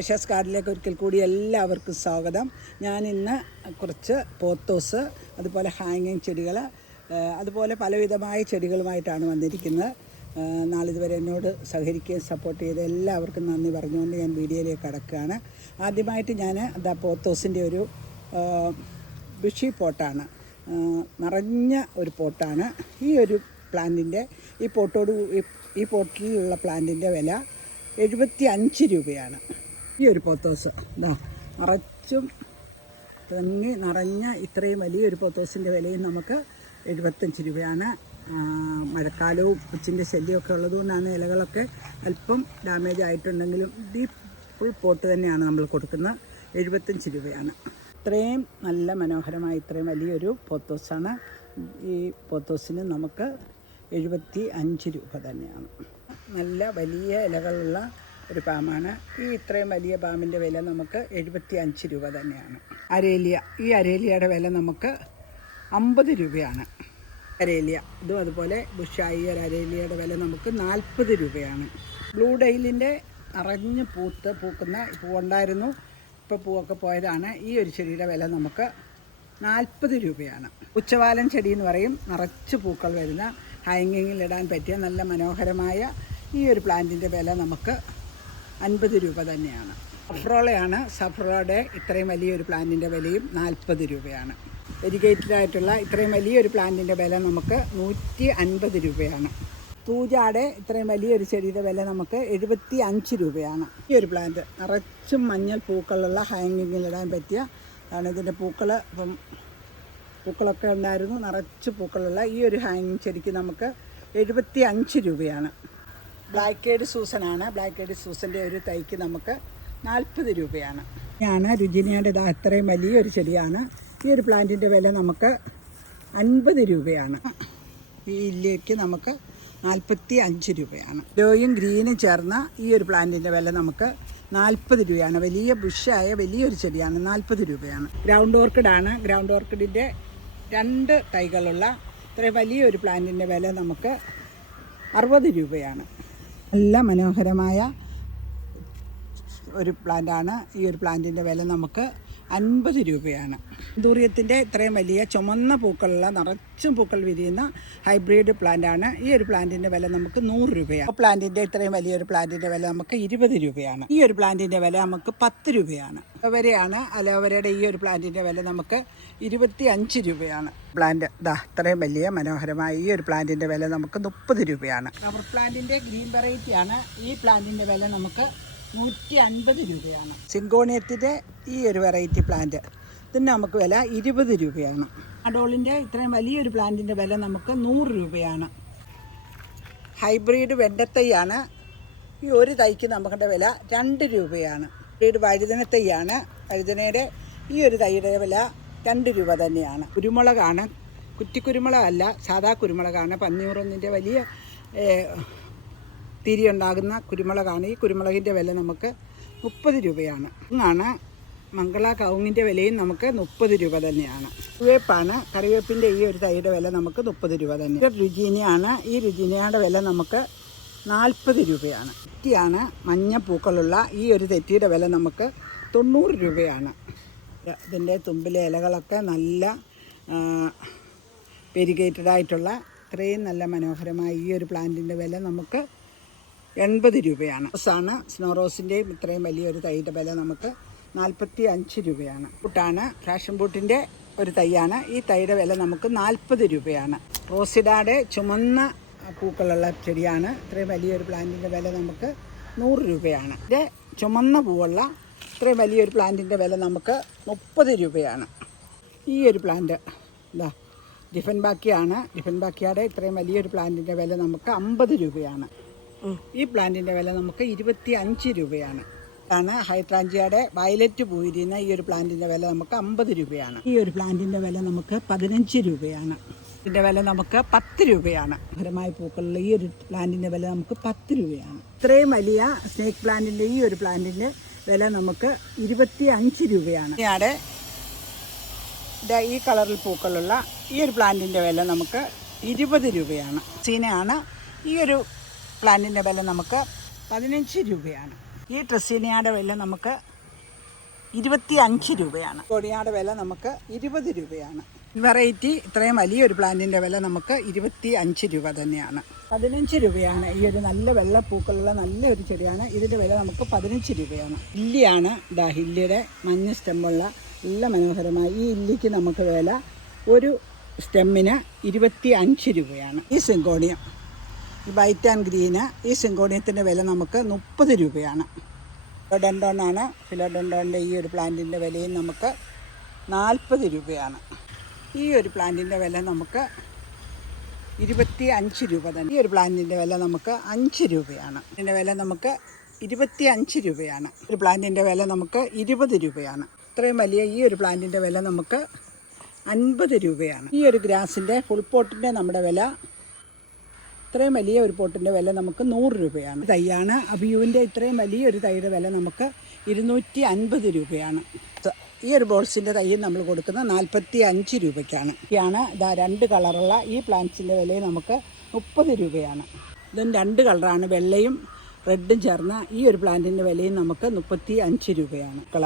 അഷാസ് കാർഡിലേക്ക് ഒരിക്കൽ കൂടി എല്ലാവർക്കും സ്വാഗതം. ഞാൻ ഇന്ന് കുറച്ച് പോത്തോസ് അതുപോലെ ഹാങ്ങിങ് ചെടികൾ അതുപോലെ പലവിധമായ ചെടികളുമായിട്ടാണ് വന്നിരിക്കുന്നത്. നാളിതുവരെ എന്നോട് സഹകരിക്കുകയും സപ്പോർട്ട് ചെയ്ത എല്ലാവർക്കും നന്ദി പറഞ്ഞുകൊണ്ട് ഞാൻ വീഡിയോയിലേക്ക് കടക്കുകയാണ്. ആദ്യമായിട്ട് ഞാൻ അതാ പോത്തോസിന്റെ ഒരു ബിഷി പോട്ടാണ്. നിറഞ്ഞ ഒരു പോട്ടാണ്. ഈ ഒരു പ്ലാന്റിന്റെ ഈ പോട്ടോട് ഈ പോട്ടിലുള്ള പ്ലാന്റിന്റെ വില എഴുപത്തി അഞ്ച് രൂപയാണ്. ഈ ഒരു പോത്തോസ് ഇതാ നിറച്ചും തെങ്ങി നിറഞ്ഞ ഇത്രയും വലിയൊരു പോത്തോസിന്റെ വിലയും നമുക്ക് എഴുപത്തഞ്ച് രൂപയാണ്. മഴക്കാലവും ഉച്ചിന്റെ ശല്യമൊക്കെ ഉള്ളതുകൊണ്ടാണ് ഇലകളൊക്കെ അല്പം ഡാമേജ് ആയിട്ടുണ്ടെങ്കിലും ഈ ഫുൾ പോട്ട് തന്നെയാണ് നമ്മൾ കൊടുക്കുന്നത് എഴുപത്തഞ്ച് രൂപയാണ്. ഇത്രയും നല്ല മനോഹരമായ ഇത്രയും വലിയൊരു പോത്തോസാണ് ഈ പോത്തോസിന് നമുക്ക് എഴുപത്തി അഞ്ച് രൂപ തന്നെയാണ്. നല്ല വലിയ ഇലകളുള്ള ഒരു പാമാണ്. ഈ ഇത്രയും വലിയ പാമ്പിന്റെ വില നമുക്ക് എഴുപത്തി അഞ്ച് രൂപ തന്നെയാണ്. അരേലിയ ഈ അരേലിയയുടെ വില നമുക്ക് അമ്പത് രൂപയാണ്. അരേലിയ ഇതും അതുപോലെ ബുഷായി ഒരു അരേലിയയുടെ വില നമുക്ക് നാൽപ്പത് രൂപയാണ്. ബ്ലൂ ഡെയിലിന്റെ നിറഞ്ഞ് പൂത്ത് പൂക്കുന്ന പൂവുണ്ടായിരുന്നു ഇപ്പോൾ പൂവൊക്കെ പോയതാണ്. ഈ ഒരു ചെടിയുടെ വില നമുക്ക് നാൽപ്പത് രൂപയാണ്. ഉച്ചവാലൻ ചെടി എന്ന് പറയും. നിറച്ച് പൂക്കൾ വരുന്ന ഹാങ്ങിങ്ങിൽ ഇടാൻ പറ്റിയ നല്ല മനോഹരമായ ഈ ഒരു പ്ലാന്റിന്റെ വില നമുക്ക് അൻപത് രൂപ തന്നെയാണ്. സഫ്രോളയാണ്. സഫ്രോളയുടെ ഇത്രയും വലിയൊരു പ്ലാന്റിന്റെ വിലയും നാൽപ്പത് രൂപയാണ്. വെരിഗേറ്റഡ് ആയിട്ടുള്ള ഇത്രയും വലിയൊരു പ്ലാന്റിന്റെ വില നമുക്ക് നൂറ്റി അൻപത് രൂപയാണ് തൂജാടെ ഇത്രയും വലിയൊരു ചെടിയുടെ വില നമുക്ക് എഴുപത്തി അഞ്ച് രൂപയാണ്. ഈ ഒരു പ്ലാന്റ് നിറച്ചും മഞ്ഞൾ പൂക്കളുള്ള ഹാങ്ങിങ്ങിലിടാൻ പറ്റിയ ആണ് ഇതിന്റെ പൂക്കൾ ഇപ്പം പൂക്കളൊക്കെ ഉണ്ടായിരുന്നു. നിറച്ച് പൂക്കളുള്ള ഈ ഒരു ഹാങ്ങിങ് ചെടിക്ക് നമുക്ക് എഴുപത്തി അഞ്ച് രൂപയാണ്. ബ്ലാക്ക് ഏഡ് സൂസനാണ് ബ്ലാക്ക് ഏഡ് സൂസന്റെ ഒരു തൈക്ക് നമുക്ക് നാൽപ്പത് രൂപയാണ്. ആണ് രുചിനിയുടെ ഇതാ അത്രയും വലിയൊരു ചെടിയാണ്. ഈ ഒരു പ്ലാന്റിന്റെ വില നമുക്ക് അൻപത് രൂപയാണ്. ഈ ഇല്ലേക്ക് നമുക്ക് നാൽപ്പത്തി അഞ്ച് രൂപയാണ്. ഗ്രോയും ഗ്രീനും ചേർന്ന ഈ ഒരു പ്ലാന്റിന്റെ വില നമുക്ക് നാൽപ്പത് രൂപയാണ്. വലിയ ബുഷായ വലിയൊരു ചെടിയാണ്. നാൽപ്പത് രൂപയാണ്. ഗ്രൗണ്ട് ഓർക്കിഡാണ് ഗ്രൗണ്ട് ഓർക്കിഡിന്റെ രണ്ട് തൈകളുള്ള ഇത്രയും വലിയൊരു പ്ലാന്റിന്റെ വില നമുക്ക് അറുപത് രൂപയാണ്. നല്ല മനോഹരമായ ഒരു പ്ലാന്റാണ്. ഈ ഒരു പ്ലാന്റിന്റെ വില നമുക്ക് അൻപത് രൂപയാണ്. ദൂര്യത്തിന്റെ ഇത്രയും വലിയ ചുമന്ന പൂക്കളുള്ള നിറച്ചും പൂക്കൾ വിരിയുന്ന ഹൈബ്രിഡ് പ്ലാന്റാണ് ഈ ഒരു പ്ലാന്റിന്റെ വില നമുക്ക് നൂറ് രൂപയാണ്. പ്ലാന്റിന്റെ ഇത്രയും വലിയ ഒരു പ്ലാന്റിന്റെ വില നമുക്ക് ഇരുപത് രൂപയാണ്. ഈ ഒരു പ്ലാന്റിന്റെ വില നമുക്ക് പത്ത് രൂപയാണ്. അലോവരയാണ്. അലോവരയുടെ ഈ ഒരു പ്ലാന്റിന്റെ വില നമുക്ക് ഇരുപത്തി അഞ്ച് രൂപയാണ്. പ്ലാന്റ് ഇതാ ഇത്രയും വലിയ മനോഹരമായ ഈ ഒരു പ്ലാന്റിന്റെ വില നമുക്ക് മുപ്പത് രൂപയാണ്. റബ്ബർ പ്ലാന്റിന്റെ ഗ്രീൻ വെറൈറ്റിയാണ് ഈ പ്ലാന്റിന്റെ വില നമുക്ക് നൂറ്റി അൻപത് രൂപയാണ്. സിങ്കോണിയത്തിന്റെ ഈ ഒരു വെറൈറ്റി പ്ലാന്റ് ഇതിന് നമുക്ക് വില ഇരുപത് രൂപയാണ്. അഡോളിന്റെ ഇത്രയും വലിയൊരു പ്ലാന്റിന്റെ വില നമുക്ക് നൂറ് രൂപയാണ്. ഹൈബ്രിഡ് വെണ്ടത്തൈയാണ്. ഈ ഒരു തൈക്ക് നമുക്കിന്റെ വില രണ്ട് രൂപയാണ്. ഹൈബ്രിഡ് വഴുതന തൈയാണ് വഴുതനയുടെ ഈ ഒരു തൈയുടെ വില രണ്ട് രൂപ തന്നെയാണ്. കുരുമുളകാണ്. കുറ്റിക്കുരുമുളകല്ല സാധാ കുരുമുളകാണ്. പന്നിയൂറൊന്നിന്റെ വലിയ തിരിയുണ്ടാകുന്ന തിരി ഉണ്ടാകുന്ന കുരുമുളകാണ്. ഈ കുരുമുളകിന്റെ വില നമുക്ക് മുപ്പത് രൂപയാണ്. ഇങ്ങാണ് മംഗള കവുങ്ങിന്റെ വിലയും നമുക്ക് മുപ്പത് രൂപ തന്നെയാണ്. കറിവേപ്പാണ്. കറിവേപ്പിന്റെ ഈ ഒരു തൈയുടെ വില നമുക്ക് മുപ്പത് രൂപ തന്നെ. രുചിനിയാണ്. ഈ രുചിനിയുടെ വില നമുക്ക് നാൽപ്പത് രൂപയാണ്. തെറ്റിയാണ് മഞ്ഞ പൂക്കളുള്ള ഈ ഒരു തെറ്റിയുടെ വില നമുക്ക് തൊണ്ണൂറ് രൂപയാണ്. ഇതിന്റെ തുമ്പിലെ ഇലകളൊക്കെ നല്ല പെരിഗേറ്റഡ് ആയിട്ടുള്ള ഇത്രയും നല്ല മനോഹരമായ ഈ ഒരു പ്ലാന്റിന്റെ വില നമുക്ക് എൺപത് രൂപയാണ്. റോസാണ്. സ്നോ റോസിന്റെയും ഇത്രയും വലിയൊരു തൈയുടെ വില നമുക്ക് നാൽപ്പത്തി അഞ്ച് രൂപയാണ്. ബൂട്ടാണ് ഫാഷൻ ബൂട്ടിന്റെ ഒരു തൈയാണ്. ഈ തൈയുടെ വില നമുക്ക് നാൽപ്പത് രൂപയാണ്. റോസിഡാടെ ചുമന്ന പൂക്കളുള്ള ചെടിയാണ്. ഇത്രയും വലിയൊരു പ്ലാന്റിന്റെ വില നമുക്ക് നൂറ് രൂപയാണ്. ഇത് ചുമന്ന പൂവുള്ള ഇത്രയും വലിയൊരു പ്ലാന്റിന്റെ വില നമുക്ക് മുപ്പത് രൂപയാണ്. ഈ ഒരു പ്ലാന്റ് ഇതാ ഡിഫൻ ബാക്കിയാണ്. ഡിഫൻ ബാക്കിയാടെ ഇത്രയും വലിയൊരു പ്ലാന്റിന്റെ വില നമുക്ക് അമ്പത് രൂപയാണ്. ഈ പ്ലാന്റിന്റെ വില നമുക്ക് ഇരുപത്തി അഞ്ച് രൂപയാണ്. ആണ് ഹൈട്രാഞ്ചിയുടെ വയലറ്റ് പൂവിരിയുന്ന ഈ ഒരു പ്ലാന്റിന്റെ വില നമുക്ക് അമ്പത് രൂപയാണ്. ഈ ഒരു പ്ലാന്റിന്റെ വില നമുക്ക് പതിനഞ്ച് രൂപയാണ്. ഇതിന്റെ വില നമുക്ക് പത്ത് രൂപയാണ്. ഫലമായ പൂക്കളുള്ള ഈ ഒരു പ്ലാന്റിന്റെ വില നമുക്ക് പത്ത് രൂപയാണ്. ഇത്രയും വലിയ സ്നേക്ക് പ്ലാന്റിന്റെ ഈ ഒരു പ്ലാന്റിന്റെ വില നമുക്ക് ഇരുപത്തി അഞ്ച് രൂപയാണ് ദാ ഈ കളറിൽ പൂക്കളുള്ള ഈ ഒരു പ്ലാന്റിന്റെ വില നമുക്ക് ഇരുപത് രൂപയാണ്. സീനയാണ് ഈ ഒരു പ്ലാന്റിന്റെ വില നമുക്ക് പതിനഞ്ച് രൂപയാണ്. ഈ ട്രസീനിയയുടെ വില നമുക്ക് ഇരുപത്തി അഞ്ച് രൂപയാണ്. കൊടിയാടെ വില നമുക്ക് ഇരുപത് രൂപയാണ്. വെറൈറ്റി ഇത്രയും വലിയൊരു പ്ലാന്റിന്റെ വില നമുക്ക് ഇരുപത്തി അഞ്ച് രൂപ തന്നെയാണ്. പതിനഞ്ച് രൂപയാണ്. ഈ ഒരു നല്ല വെള്ളപ്പൂക്കളുള്ള നല്ലൊരു ചെടിയാണ്. ഇതിന്റെ വില നമുക്ക് പതിനഞ്ച് രൂപയാണ്. ഇല്ലിയാണ് ദാ ഇല്ലിയുടെ മഞ്ഞ സ്റ്റെമ്മുള്ള നല്ല മനോഹരമായ ഈ ഇല്ലിക്ക് നമുക്ക് വില ഒരു സ്റ്റെമ്മിന് ഇരുപത്തി അഞ്ച് രൂപയാണ്. ഈ സിങ്കോണിയം. വൈറ്റ് ആൻഡ് ഗ്രീന് ഈ സിങ്കോണിയത്തിന്റെ വില നമുക്ക് മുപ്പത് രൂപയാണ്. ഫിലോഡൻഡോണാണ്. ഫിലോഡൻഡോണിന്റെ ഈ ഒരു പ്ലാന്റിന്റെ വിലയും നമുക്ക് നാൽപ്പത് രൂപയാണ്. ഈ ഒരു പ്ലാന്റിന്റെ വില നമുക്ക് ഇരുപത്തി അഞ്ച് രൂപ തന്നെ. ഈ ഒരു പ്ലാന്റിന്റെ വില നമുക്ക് അഞ്ച് രൂപയാണ്. ഇതിന്റെ വില നമുക്ക് ഇരുപത്തി അഞ്ച് രൂപയാണ് ഒരു പ്ലാന്റിന്റെ വില നമുക്ക് ഇരുപത് രൂപയാണ്. ഇത്രയും വലിയ ഈ ഒരു പ്ലാന്റിന്റെ വില നമുക്ക് അൻപത് രൂപയാണ്. ഈ ഒരു ഗ്രാസിന്റെ ഫുൾ പോട്ടിന്റെ നമ്മുടെ വില ഇത്രയും വലിയ ഒരു പോട്ടിന്റെ വില നമുക്ക് നൂറ് രൂപയാണ്. തൈയാണ് അബിയുവിന്റെ ഇത്രയും വലിയൊരു തൈയുടെ വില നമുക്ക് ഇരുന്നൂറ്റി അൻപത് രൂപയാണ്. ഈ ഒരു ബോൾസിന്റെ തൈ നമ്മൾ കൊടുക്കുന്നത് നാൽപ്പത്തി അഞ്ച് രൂപയ്ക്കാണ്. ഇതാണ് ഇതാ രണ്ട് കളറുള്ള ഈ പ്ലാന്റ്സിന്റെ വില നമുക്ക് മുപ്പത് രൂപയാണ്. ഇതും രണ്ട് കളറാണ് വെള്ളയും റെഡും ചേർന്ന ഈ ഒരു പ്ലാന്റിന്റെ വിലയും നമുക്ക് മുപ്പത്തി അഞ്ച് രൂപയാണ്. കള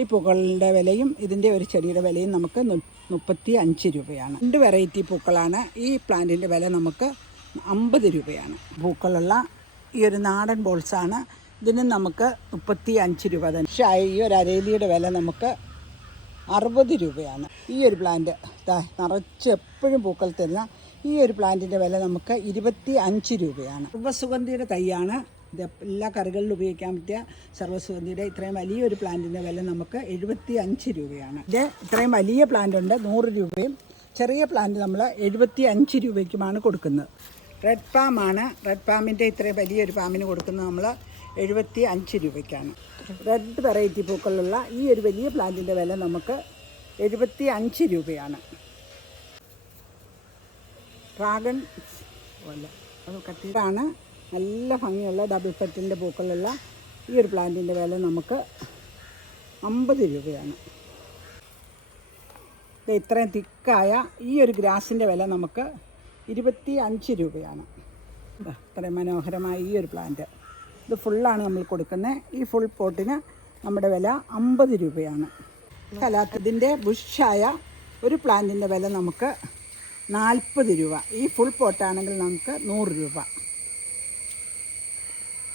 ഈ പൂക്കളുടെ വിലയും ഇതിന്റെ ഒരു ചെടിയുടെ വിലയും നമുക്ക് മുപ്പത്തി അഞ്ച് രൂപയാണ്. രണ്ട് വെറൈറ്റി പൂക്കളാണ് ഈ പ്ലാന്റിന്റെ വില നമുക്ക് അമ്പത് രൂപയാണ്. പൂക്കളുള്ള ഈ ഒരു നാടൻ ബോൾസാണ്. ഇതിന് നമുക്ക് മുപ്പത്തി അഞ്ച് രൂപ തന്നെ. പക്ഷേ ഈ ഒരു അരേലിയുടെ വില നമുക്ക് അറുപത് രൂപയാണ്. ഈ ഒരു പ്ലാന്റ് നിറച്ച് എപ്പോഴും പൂക്കൾ തരുന്ന ഈ ഒരു പ്ലാന്റിന്റെ വില നമുക്ക് ഇരുപത്തി അഞ്ച് രൂപയാണ്. സർവസുഗന്ധിയുടെ തൈയാണ്. ഇത് എല്ലാ കറികളിലും ഉപയോഗിക്കാൻ പറ്റിയ സർവസുഗന്ധിയുടെ ഇത്രയും വലിയൊരു പ്ലാന്റിന്റെ വില നമുക്ക് എഴുപത്തി അഞ്ച് രൂപയാണ്. ഇത് ഇത്രയും വലിയ പ്ലാന്റ് ഉണ്ട്. നൂറ് രൂപയും ചെറിയ പ്ലാന്റ് നമ്മൾ എഴുപത്തി അഞ്ച് രൂപയ്ക്കുമാണ് കൊടുക്കുന്നത്. റെഡ് പാമാണ് റെഡ് പാമിന്റെ ഇത്രയും വലിയൊരു പാമ്പിന് കൊടുക്കുന്നത് നമ്മൾ എഴുപത്തി അഞ്ച് രൂപയ്ക്കാണ്. റെഡ് വെറൈറ്റി പൂക്കളുള്ള ഈ ഒരു വലിയ പ്ലാന്റിന്റെ വില നമുക്ക് എഴുപത്തി അഞ്ച് രൂപയാണ് ഡ്രാഗൺ കട്ടിയിട്ടാണ് നല്ല ഭംഗിയുള്ള ഡബിൾ പെറ്റിന്റെ പൂക്കളുള്ള ഈ ഒരു പ്ലാന്റിന്റെ വില നമുക്ക് അമ്പത് രൂപയാണ്. ഇത്രയും തിക്കായ ഈ ഒരു ഗ്രാസിന്റെ വില നമുക്ക് ഇരുപത്തി അഞ്ച് രൂപയാണ് ഇത്രയും മനോഹരമായ ഈ ഒരു പ്ലാന്റ് ഇത് ഫുള്ളാണ് നമ്മൾ കൊടുക്കുന്നത് ഈ ഫുൾ പോട്ടിന് നമ്മുടെ വില അമ്പത് രൂപയാണ്. കലാത്തതിന്റെ ബുഷായ ഒരു പ്ലാന്റിന്റെ വില നമുക്ക് നാൽപ്പത് രൂപ. ഈ ഫുൾ പോട്ടാണെങ്കിൽ നമുക്ക് നൂറ് രൂപ.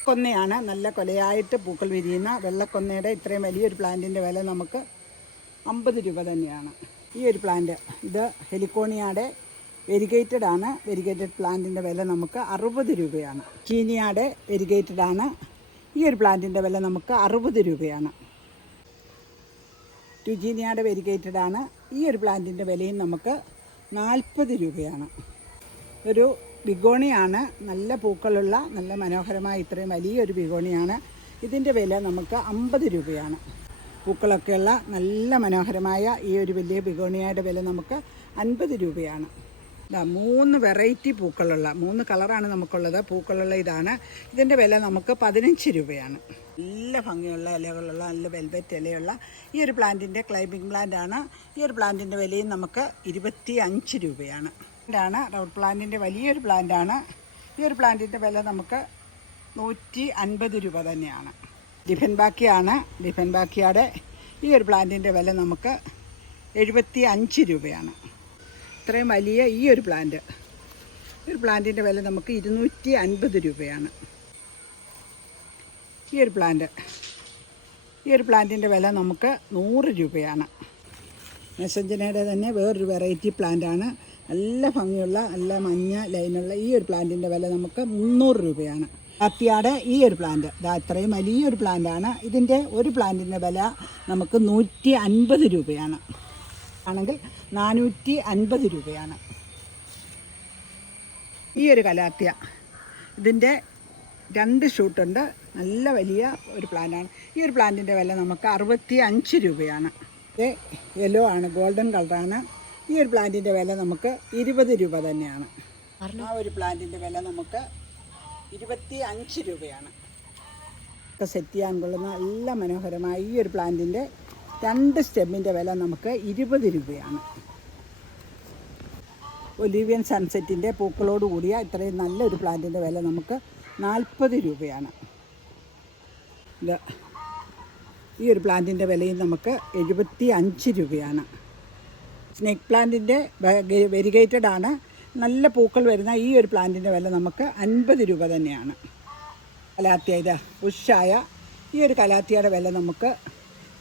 കൊന്നയാണ് നല്ല കൊലയായിട്ട് പൂക്കൾ വിരിയുന്ന വെള്ളക്കൊന്നയുടെ ഇത്രയും വലിയൊരു പ്ലാന്റിന്റെ വില നമുക്ക് അമ്പത് രൂപ തന്നെയാണ്. ഈ ഒരു പ്ലാന്റ് ഇത് ഹെലിക്കോണിയാടെ വെരിഗേറ്റഡ് ആണ്. വെരിഗേറ്റഡ് പ്ലാന്റിന്റെ വില നമുക്ക് അറുപത് രൂപയാണ്. ചീനിയാടെ വെരിഗേറ്റഡ് ആണ്. ഈ ഒരു പ്ലാന്റിന്റെ വില നമുക്ക് അറുപത് രൂപയാണ്. ടുജീനിയാടെ വെരിഗേറ്റഡ് ആണ്. ഈ ഒരു പ്ലാന്റിന്റെ വിലയും നമുക്ക് നാൽപ്പത് രൂപയാണ്. ഒരു ബിഗോണിയാണ്. നല്ല പൂക്കളുള്ള നല്ല മനോഹരമായ ഇത്രയും വലിയൊരു ബിഗോണിയാണ്. ഇതിന്റെ വില നമുക്ക് അമ്പത് രൂപയാണ്. പൂക്കളൊക്കെയുള്ള നല്ല മനോഹരമായ ഈ ഒരു വലിയ ബിഗോണിയയുടെ വില നമുക്ക് അൻപത് രൂപയാണ്. ഇതാ മൂന്ന് വെറൈറ്റി പൂക്കളുള്ള മൂന്ന് കളറാണ് നമുക്കുള്ളത്. പൂക്കളുള്ള ഇതാണ്. ഇതിന്റെ വില നമുക്ക് പതിനഞ്ച് രൂപയാണ്. നല്ല ഭംഗിയുള്ള ഇലകളുള്ള നല്ല വെൽവെറ്റ് ഇലയുള്ള ഈ ഒരു പ്ലാന്റിന്റെ ക്ലൈമ്പിംഗ് പ്ലാന്റ് ആണ്. ഈ ഒരു പ്ലാന്റിന്റെ വിലയും നമുക്ക് ഇരുപത്തി അഞ്ച് രൂപയാണ്. ഇതാണ് റൗട്ട് പ്ലാന്റിന്റെ വലിയൊരു പ്ലാന്റാണ് ഈ ഒരു പ്ലാന്റിന്റെ വില നമുക്ക് നൂറ്റി അൻപത് രൂപ തന്നെയാണ്. ഡിഫൻ ബാക്കിയാണ്. ഡിഫൻ ബാക്കിയുടെ ഈ ഒരു പ്ലാന്റിന്റെ വില നമുക്ക് എഴുപത്തി അഞ്ച് രൂപയാണ്. ഇത്രയും വലിയ ഈ ഒരു പ്ലാന്റ് ഒരു പ്ലാന്റിന്റെ വില നമുക്ക് ഇരുന്നൂറ്റി അൻപത് രൂപയാണ്. ഈ ഒരു പ്ലാന്റ് ഈ ഒരു പ്ലാന്റിന്റെ വില നമുക്ക് നൂറ് രൂപയാണ്. മെസഞ്ചനയുടെ തന്നെ വേറൊരു വെറൈറ്റി പ്ലാന്റാണ് നല്ല ഭംഗിയുള്ള നല്ല മഞ്ഞ ലൈനുള്ള ഈ ഒരു പ്ലാന്റിന്റെ വില നമുക്ക് മുന്നൂറ് രൂപയാണ്. കത്തിയാട് ഈ ഒരു പ്ലാന്റ് ഇതാ ഇത്രയും വലിയൊരു പ്ലാന്റാണ് ഇതിന്റെ ഒരു പ്ലാന്റിന്റെ വില നമുക്ക് നൂറ്റി അൻപത് രൂപയാണ്. ആണെങ്കിൽ നാനൂറ്റി അൻപത് രൂപയാണ്. ഈ ഒരു കലാത്തിയ ഇതിന്റെ രണ്ട് ഷൂട്ടുണ്ട്. നല്ല വലിയ ഒരു പ്ലാന്റാണ്. ഈ ഒരു പ്ലാന്റിന്റെ വില നമുക്ക് അറുപത്തി അഞ്ച് രൂപയാണ്. ഇത് യെല്ലോ ആണ് ഗോൾഡൻ കളറാണ് ഈ ഒരു പ്ലാന്റിന്റെ വില നമുക്ക് ഇരുപത് രൂപ തന്നെയാണ്. ആ ഒരു പ്ലാന്റിന്റെ വില നമുക്ക് ഇരുപത്തി അഞ്ച് രൂപയാണ്. ഒക്കെ സെറ്റ് ചെയ്യാൻ കൊള്ളുന്ന നല്ല മനോഹരമായ ഈ ഒരു പ്ലാന്റിന്റെ രണ്ട് സ്റ്റെമ്മിന്റെ വില നമുക്ക് ഇരുപത് രൂപയാണ്. ഒലീവിയൻ സൺസെറ്റിന്റെ പൂക്കളോട് കൂടിയ ഇത്രയും നല്ലൊരു പ്ലാന്റിന്റെ വില നമുക്ക് നാൽപ്പത് രൂപയാണ്. ഈ ഒരു പ്ലാന്റിന്റെ വിലയും നമുക്ക് എഴുപത്തി അഞ്ച് രൂപയാണ്. സ്നേക്ക് പ്ലാന്റിന്റെ വെരിഗേറ്റഡ് ആണ്. നല്ല പൂക്കൾ വരുന്ന ഈ ഒരു പ്ലാന്റിന്റെ വില നമുക്ക് അൻപത് രൂപ തന്നെയാണ്. കലാത്തിയ ഇത് ഉഷായ. ഈ ഒരു കലാത്തിയുടെ വില നമുക്ക്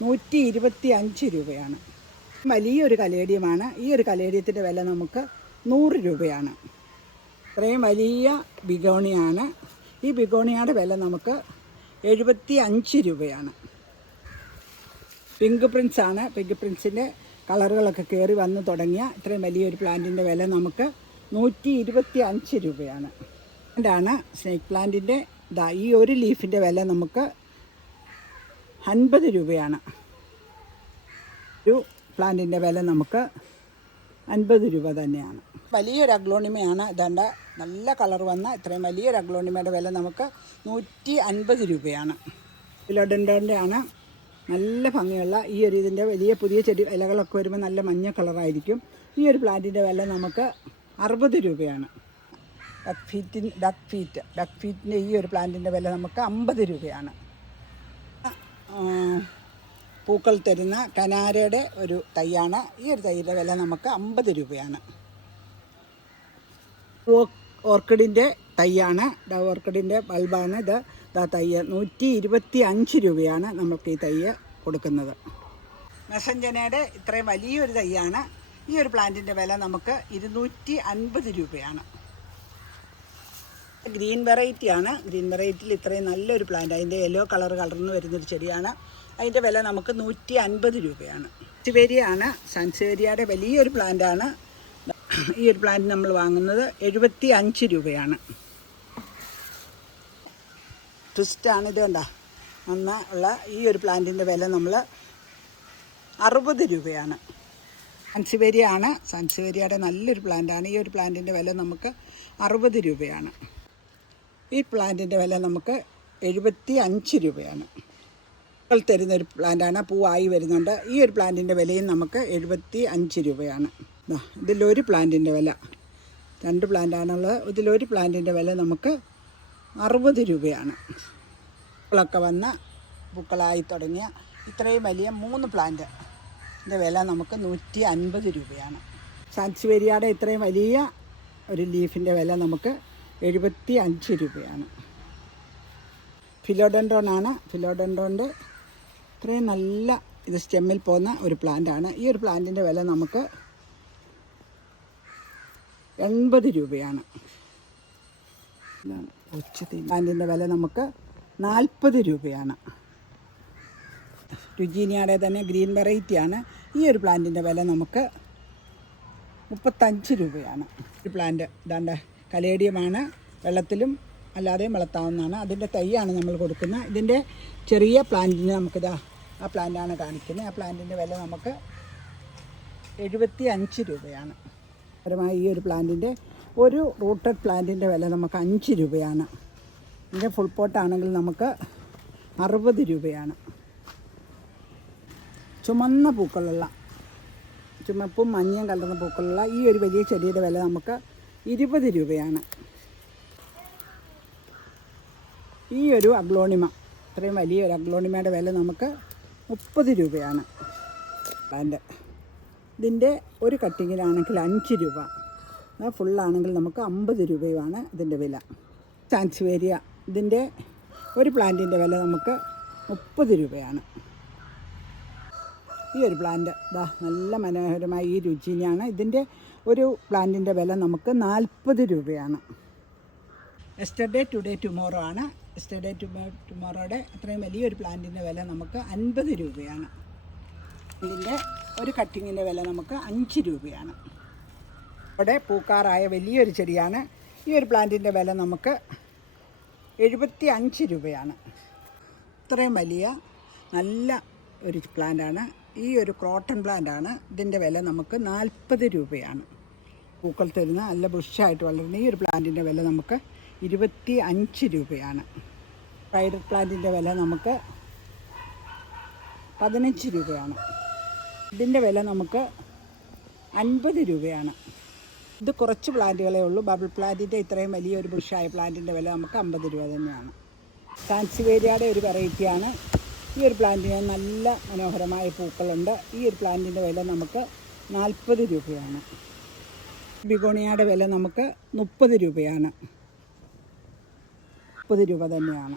നൂറ്റി ഇരുപത്തി അഞ്ച് രൂപയാണ് വലിയൊരു കലേഡിയമാണ്. ഈ ഒരു കലേഡിയത്തിന്റെ വില നമുക്ക് നൂറ് രൂപയാണ്. ഇത്രയും വലിയ ബിഗോണിയാണ്. ഈ ബിഗോണിയുടെ വില നമുക്ക് എഴുപത്തി അഞ്ച് രൂപയാണ്. പിങ്ക് പ്രിൻസ് ആണ്. പിങ്ക് പ്രിൻസിന്റെ കളറുകളൊക്കെ കയറി വന്ന് തുടങ്ങിയ ഇത്രയും വലിയൊരു പ്ലാന്റിന്റെ വില നമുക്ക് നൂറ്റി ഇരുപത്തി അഞ്ച് രൂപയാണ്. ഇതാണ് സ്നേക്ക് പ്ലാന്റിന്റെ ഈ ഒരു ലീഫിന്റെ വില നമുക്ക് അൻപത് രൂപയാണ്. ഒരു പ്ലാന്റിന്റെ വില നമുക്ക് അൻപത് രൂപ തന്നെയാണ്. വലിയൊരു അഗ്ലോണിമയാണ്. ഇതാണ്ട നല്ല കളർ വന്ന ഇത്രയും വലിയൊരു അഗ്ലോണിമയുടെ വില നമുക്ക് നൂറ്റി അൻപത് രൂപയാണ്. ഫിലോഡൻഡോന്റെ നല്ല ഭംഗിയുള്ള ഈ ഒരു ഇതിന്റെ വലിയ പുതിയ ചെടി ഇലകളൊക്കെ വരുമ്പോൾ നല്ല മഞ്ഞ കളറായിരിക്കും. ഈ ഒരു പ്ലാന്റിന്റെ വില നമുക്ക് അറുപത് രൂപയാണ്. ഡക്ക് ഫീറ്റിൻ ഡക്ക് ഫീറ്റ് ഫീറ്റിന്റെ ഈ ഒരു പ്ലാന്റിന്റെ വില നമുക്ക് അമ്പത് രൂപയാണ്. പൂക്കൾ തരുന്ന കനാരയുടെ ഒരു തൈയാണ്. ഈ ഒരു തൈയുടെ വില നമുക്ക് അമ്പത് രൂപയാണ്. ഓർക്കിഡിന്റെ തൈയാണ്. ഡ ഓർക്കിഡിന്റെ ബൾബാണ്. ഇത് ദാ തയ്യ് നൂറ്റി ഇരുപത്തി അഞ്ച് രൂപയാണ് നമുക്ക് ഈ തയ്യ് കൊടുക്കുന്നത്. മെസഞ്ചനയുടെ ഇത്രയും വലിയൊരു തൈയാണ്. ഈ ഒരു പ്ലാന്റിന്റെ വില നമുക്ക് ഇരുന്നൂറ്റി അൻപത് രൂപയാണ്. ഗ്രീൻ വെറൈറ്റി ആണ്. ഗ്രീൻ വെറൈറ്റിയിൽ ഇത്രയും നല്ലൊരു പ്ലാന്റ്. അതിന്റെ യെല്ലോ കളർ കളർന്ന് വരുന്നൊരു ചെടിയാണ്. അതിന്റെ വില നമുക്ക് നൂറ്റി അൻപത് രൂപയാണ്. സൻസേരിയ ആണ് സൻസേരിയയുടെ വലിയൊരു പ്ലാന്റാണ് ഈ ഒരു പ്ലാന്റ് നമ്മൾ വാങ്ങുന്നത് എഴുപത്തി അഞ്ച് രൂപയാണ് ട്വിസ്റ്റാണ് ഇത് കണ്ട. നന്ന ഉള്ള ഈ ഒരു പ്ലാന്റിന്റെ വില നമ്മൾ അറുപത് രൂപയാണ്. സൻസിവേരിയ ആണ് സൻസിവേരിയയുടെ നല്ലൊരു പ്ലാന്റാണ്. ഈ ഒരു പ്ലാന്റിന്റെ വില നമുക്ക് അറുപത് രൂപയാണ്. ഈ പ്ലാന്റിന്റെ വില നമുക്ക് എഴുപത്തി അഞ്ച് രൂപയാണ് തരുന്നൊരു പ്ലാന്റാണ്. പൂവായി വരുന്നുണ്ട്. ഈ ഒരു പ്ലാന്റിന്റെ വിലയും നമുക്ക് എഴുപത്തി അഞ്ച് രൂപയാണ് ഇതിലൊരു പ്ലാന്റിന്റെ വില. രണ്ട് പ്ലാന്റാണുള്ളത്. ഇതിലൊരു പ്ലാന്റിന്റെ വില നമുക്ക് അറുപത് രൂപയാണ്. പൂക്കളൊക്കെ വന്ന പൂക്കളായി തുടങ്ങിയ ഇത്രയും വലിയ മൂന്ന് പ്ലാന്റ് ഇതിന്റെ വില നമുക്ക് നൂറ്റി അൻപത് രൂപയാണ് സാൻസിവേരിയയുടെ ഇത്രയും വലിയ ഒരു ലീഫിന്റെ വില നമുക്ക് എഴുപത്തി അഞ്ച് രൂപയാണ്. ഫിലോഡൻഡ്രോൺ ആണ് ഫിലോഡൻഡ്രോന്റെ ഇത്രയും നല്ല ഇത് സ്റ്റെമ്മിൽ പോകുന്ന ഒരു പ്ലാന്റാണ്. ഈ ഒരു പ്ലാന്റിന്റെ വില നമുക്ക് എൺപത് രൂപയാണ്. ഉച്ചത്തി പ്ലാന്റിന്റെ വില നമുക്ക് നാൽപ്പത് രൂപയാണ്. രുചീനിയുടെ തന്നെ ഗ്രീൻ വെറൈറ്റിയാണ്. ഈ ഒരു പ്ലാന്റിന്റെ വില നമുക്ക് മുപ്പത്തഞ്ച് രൂപയാണ്. ഒരു പ്ലാന്റ് ഇതാണ്ട് കലേഡിയമാണ്. വെള്ളത്തിലും അല്ലാതെയും വളർത്താവുന്നതാണ്. അതിന്റെ തൈയാണ് നമ്മൾ കൊടുക്കുന്നത്. ഇതിന്റെ ചെറിയ പ്ലാന്റിന് നമുക്കിതാ ആ പ്ലാന്റാണ് കാണിക്കുന്നത്. ആ പ്ലാന്റിന്റെ വില നമുക്ക് എഴുപത്തി അഞ്ച് രൂപയാണ്. പരമായി ഈ ഒരു പ്ലാന്റിന്റെ ഒരു റൂട്ടഡ് പ്ലാന്റിന്റെ വില നമുക്ക് അഞ്ച് രൂപയാണ്. ഇതിന്റെ ഫുൾ പോട്ടാണെങ്കിൽ നമുക്ക് അറുപത് രൂപയാണ്. ചുമന്ന പൂക്കളുള്ള ചുമപ്പും മഞ്ഞയും കലർന്ന പൂക്കളുള്ള ഈ ഒരു വലിയ ചെടിയുടെ വില നമുക്ക് ഇരുപത് രൂപയാണ്. ഈ ഒരു അഗ്ലോണിമ ഇത്രയും വലിയൊരു അഗ്ലോണിമയുടെ വില നമുക്ക് മുപ്പത് രൂപയാണ്. പ്ലാന്റ് ഇതിന്റെ ഒരു കട്ടിങ്ങിനാണെങ്കിൽ അഞ്ച് രൂപ. ഫുള്ളാണെങ്കിൽ നമുക്ക് അമ്പത് രൂപയുമാണ് ഇതിന്റെ വില. സാൻസ്വേരിയ ഇതിന്റെ ഒരു പ്ലാന്റിന്റെ വില നമുക്ക് മുപ്പത് രൂപയാണ്. ഈ ഒരു പ്ലാന്റ് ഇതാ നല്ല മനോഹരമായ ഈ രുചിനെയാണ് ഇതിന്റെ ഒരു പ്ലാന്റിന്റെ വില നമുക്ക് നാൽപ്പത് രൂപയാണ്. എസ്റ്റർഡേ ടുഡേ ടുമോറോ ആണ്. എസ്റ്റർഡേ ടുമോ ടുമോറോയുടെ അത്രയും വലിയൊരു പ്ലാന്റിന്റെ വില നമുക്ക് അൻപത് രൂപയാണ്. ഇതിന്റെ ഒരു കട്ടിങ്ങിന്റെ വില നമുക്ക് അഞ്ച് രൂപയാണ്. ഇവിടെ പൂക്കാറായ വലിയൊരു ചെടിയാണ്. ഈ ഒരു പ്ലാന്റിന്റെ വില നമുക്ക് എഴുപത്തി അഞ്ച് രൂപയാണ്. ഇത്രയും വലിയ നല്ല ഒരു പ്ലാന്റാണ്. ഈ ഒരു ക്രോട്ടൺ ആണ് ഇതിന്റെ വില നമുക്ക് നാൽപ്പത് രൂപയാണ്. പൂക്കൾ തരുന്ന നല്ല ബുഷായിട്ട് വളരുന്ന ഈ ഒരു പ്ലാന്റിന്റെ വില നമുക്ക് ഇരുപത്തി അഞ്ച് രൂപയാണ്. സ്പൈഡർ പ്ലാന്റിന്റെ വില നമുക്ക് പതിനഞ്ച് രൂപയാണ്. ഇതിന്റെ വില നമുക്ക് അൻപത് രൂപയാണ്. ഇത് കുറച്ച് പ്ലാന്റുകളേ ഉള്ളൂ. ബബിൾ പ്ലാന്റിന്റെ ഇത്രയും വലിയൊരു ബുഷായ പ്ലാന്റിന്റെ വില നമുക്ക് അമ്പത് രൂപ തന്നെയാണ്. സാൻസിവേരിയയുടെ ഒരു വെറൈറ്റിയാണ് ഈ ഒരു പ്ലാന്റിന് നല്ല മനോഹരമായ പൂക്കളുണ്ട്. ഈ ഒരു പ്ലാന്റിന്റെ വില നമുക്ക് നാൽപ്പത് രൂപയാണ്. ബിഗോണിയയുടെ വില നമുക്ക് മുപ്പത് രൂപയാണ്. മുപ്പത് രൂപ തന്നെയാണ്.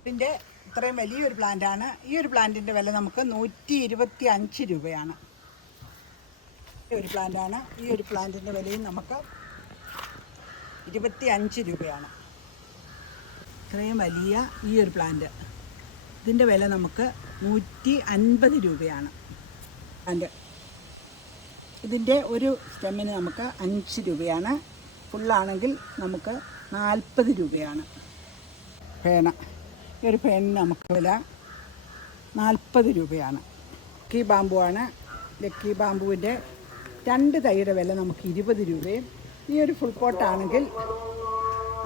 ഇതിന്റെ ഇത്രയും വലിയൊരു പ്ലാന്റാണ് ഈ ഒരു പ്ലാന്റിന്റെ വില നമുക്ക് നൂറ്റി ഇരുപത്തി അഞ്ച് രൂപയാണ് ഒരു പ്ലാന്റാണ് ഈ ഒരു പ്ലാന്റിന്റെ വിലയും നമുക്ക് ഇരുപത്തി അഞ്ച് രൂപയാണ്. ഇത്രയും വലിയ ഈ ഒരു പ്ലാന്റ് ഇതിന്റെ വില നമുക്ക് നൂറ്റി അൻപത് രൂപയാണ്. അതിന്റെ ഇതിന്റെ ഒരു സ്റ്റെമ്മിന് നമുക്ക് അഞ്ച് രൂപയാണ്. ഫുള്ളാണെങ്കിൽ നമുക്ക് നാൽപ്പത് രൂപയാണ്. പേന. ഈ ഒരു പേനിന് നമുക്ക് വില നാൽപ്പത് രൂപയാണ്. ലക്കി ബാമ്പു ആണ്. ലക്കി ബാമ്പുവിന്റെ രണ്ട് തൈയുടെ വില നമുക്ക് ഇരുപത് രൂപയും ഈ ഒരു ഫുൾ പോട്ടാണെങ്കിൽ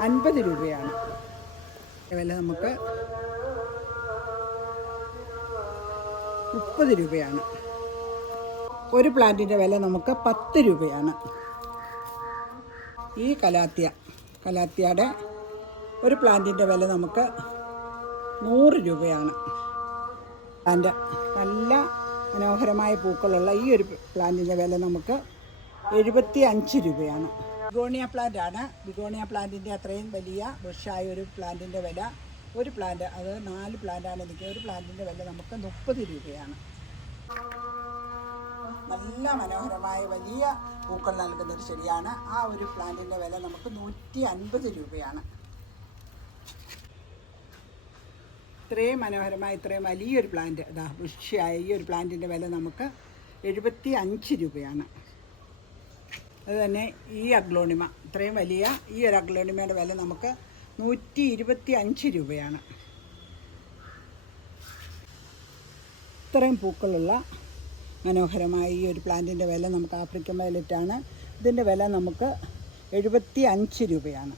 അൻപത് രൂപയാണ്. വില നമുക്ക് മുപ്പത് രൂപയാണ്. ഒരു പ്ലാന്റിന്റെ വില നമുക്ക് പത്ത് രൂപയാണ്. ഈ കലാത്തിയ കലാത്തിയയുടെ ഒരു പ്ലാന്റിന്റെ വില നമുക്ക് നൂറ് രൂപയാണ്. പ്ലാന്റ് നല്ല മനോഹരമായ പൂക്കളുള്ള ഈ ഒരു പ്ലാന്റിന്റെ വില നമുക്ക് എഴുപത്തി അഞ്ച് രൂപയാണ്. ബിഗോണിയ പ്ലാന്റ് ആണ് ബിഗോണിയ പ്ലാന്റിന്റെ അത്രയും വലിയ ബുഷായ ഒരു പ്ലാന്റിന്റെ വില ഒരു പ്ലാന്റ് അത് നാല് പ്ലാന്റാണ് എനിക്ക്. ഒരു പ്ലാന്റിന്റെ വില നമുക്ക് മുപ്പത് രൂപയാണ്. നല്ല മനോഹരമായ വലിയ പൂക്കൾ നൽകുന്ന ഒരു ചെടിയാണ് ആ ഒരു പ്ലാന്റിന്റെ വില നമുക്ക് നൂറ്റി അൻപത് രൂപയാണ്. ഇത്രയും മനോഹരമായ ഇത്രയും വലിയൊരു പ്ലാന്റ് ഇതാ വൃക്ഷിയായ ഈ ഒരു പ്ലാന്റിന്റെ വില നമുക്ക് എഴുപത്തി അഞ്ച് രൂപയാണ് അതുതന്നെ ഈ അഗ്ലോണിമ ഇത്രയും വലിയ ഈ ഒരു അഗ്ലോണിമയുടെ വില നമുക്ക് നൂറ്റി ഇരുപത്തി അഞ്ച് രൂപയാണ്. ഇത്രയും പൂക്കളുള്ള മനോഹരമായ ഈ ഒരു പ്ലാന്റിന്റെ വില നമുക്ക് ആഫ്രിക്കൻ വയലറ്റാണ്. ഇതിന്റെ വില നമുക്ക് എഴുപത്തി അഞ്ച് രൂപയാണ്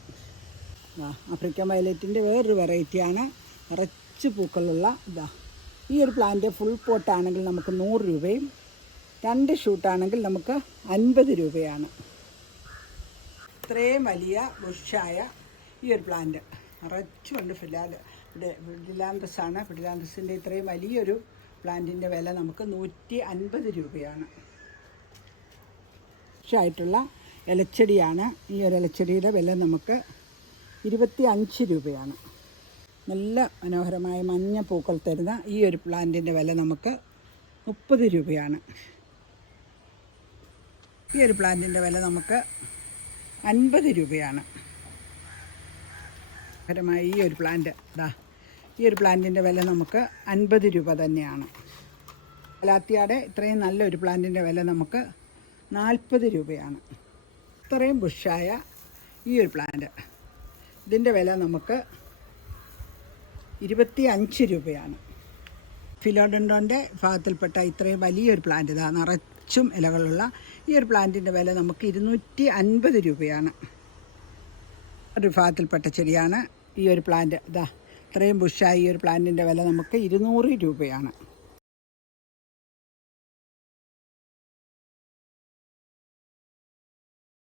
ആഫ്രിക്കൻ വയലറ്റിന്റെ വേറൊരു വെറൈറ്റിയാണ് നിറച്ച് പൂക്കളുള്ള ഇതാ ഈ ഒരു പ്ലാന്റ് ഫുൾ പോട്ടാണെങ്കിൽ നമുക്ക് നൂറ് രൂപയും രണ്ട് ഷൂട്ടാണെങ്കിൽ നമുക്ക് അൻപത് രൂപയാണ്. ഇത്രയും വലിയ ബുഷായ ഈ ഒരു പ്ലാന്റ് നിറച്ചുണ്ട് ഫിലാൽ ഫിഡിലാന്തസ് ആണ്. ഫിഡിലാന്തസിന്റെ ഇത്രയും വലിയൊരു പ്ലാന്റിന്റെ വില നമുക്ക് നൂറ്റി അൻപത് രൂപയാണ് ഫ്രഷായിട്ടുള്ള ഇലച്ചെടിയാണ് ഈ ഒരു ഇലച്ചെടിയുടെ വില നമുക്ക് ഇരുപത്തി അഞ്ച് രൂപയാണ്. നല്ല മനോഹരമായ മഞ്ഞ പൂക്കൾ തരുന്ന ഈ ഒരു പ്ലാന്റിന്റെ വില നമുക്ക് മുപ്പത് രൂപയാണ്. ഈ ഒരു പ്ലാന്റിന്റെ വില നമുക്ക് അൻപത് രൂപയാണ്. മനോഹരമായ ഈ ഒരു പ്ലാന്റ് ഇതാ ഈ ഒരു പ്ലാന്റിന്റെ വില നമുക്ക് അൻപത് രൂപ തന്നെയാണ്. കലാത്തിയാടെ ഇത്രയും നല്ലൊരു പ്ലാന്റിന്റെ വില നമുക്ക് നാൽപ്പത് രൂപയാണ്. ഇത്രയും ബുഷായ ഈ ഒരു പ്ലാന്റ് ഇതിന്റെ വില നമുക്ക് ഇരുപത്തി അഞ്ച് രൂപയാണ്. ഫിലോഡൻഡോന്റെ ഭാഗത്തിൽപ്പെട്ട ഇത്രയും വലിയൊരു പ്ലാന്റ് ഇതാ നിറച്ചും ഇലകളുള്ള ഈ ഒരു പ്ലാന്റിന്റെ വില നമുക്ക് ഇരുന്നൂറ്റി അൻപത് രൂപയാണ്. ഒരു ഭാഗത്തിൽപ്പെട്ട ചെടിയാണ്. ഈ ഒരു പ്ലാന്റ് ഇതാ ഇത്രയും ബുഷായി ഈ ഒരു പ്ലാന്റിന്റെ വില നമുക്ക് ഇരുന്നൂറ് രൂപയാണ്.